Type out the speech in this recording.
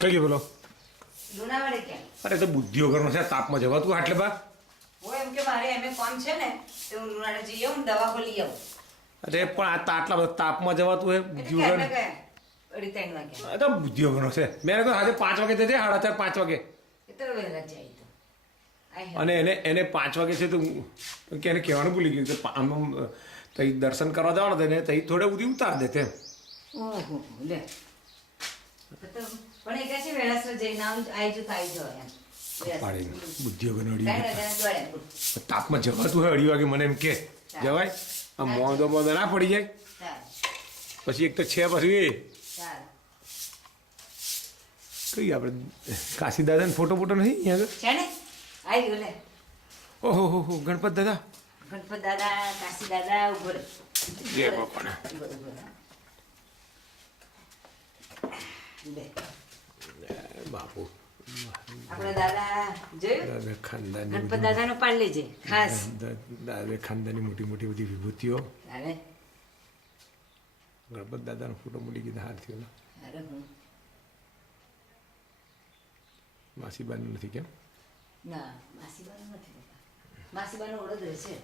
કઈ ગયો પેલો? લુણાવાડે ક્યાં? અરે તો બુદ્ધિઓ કરવાનો છે, તાપમાં જવાતું આટલે બા? હું એમ કે મારે એમ કામ છે ને તો હું લુણાવાડે જઈ આવું ને દવા લઈ આવું. અરે પણ આટલા બધા તાપમાં જવાતું હોય બુદ્ધિઓ એટલે કરે? કે 2:30 વાગે. અરે તો બુદ્ધિઓ કરવાનો છે. મેં કહ્યું આજે 5 વાગે જજે, 4:30 5 વાગે. એટલો વહેલા જાય તો અને એને 5 વાગે છે તો કે એને કહેવાનું ભૂલી ગયું કે આમ તઈ દર્શન કરવા જવાનું તેને તઈ થોડે બધી ઉતાર દે તેમ. ઓહો લે તો પણ એ કહે છે વેળાસર જઈને આવી જો થાય જો એમ પાડીને બુદ્ધિઓ કરવાની કાંઈ ના દોડે તાપમાં જવાતું હોય 2:30 વાગે મને એમ કે જવાય આમ મોંધો ના પડી જાય ચાલ પછી એક તો છે પછી ચાલ કઈ આપણે કાશી દાદાનો ફોટો નહીં અહીંયા છે ને આવી ગયો લે ઓહો હો હો ગણપત દાદા ગણપત દાદા કાશી દાદા ઉભો રહે. જય બાપાને ઉભો રહે. લે બાપુ આપણા દાદા જોયું દાદા ખાનદાની ગણપત દાદાનો પાડ લેજે ખાસ દાદા ખાનદાની મોટી મોટી બધી વિભૂતિઓ અરે ગણપત દાદાનો ફોટો મૂકી દીધા હાથ થયો અરે હું માસીબાનું નથી કેમ ના માસીબાનું નથી બાપા માસીબાનું ઓળખ છે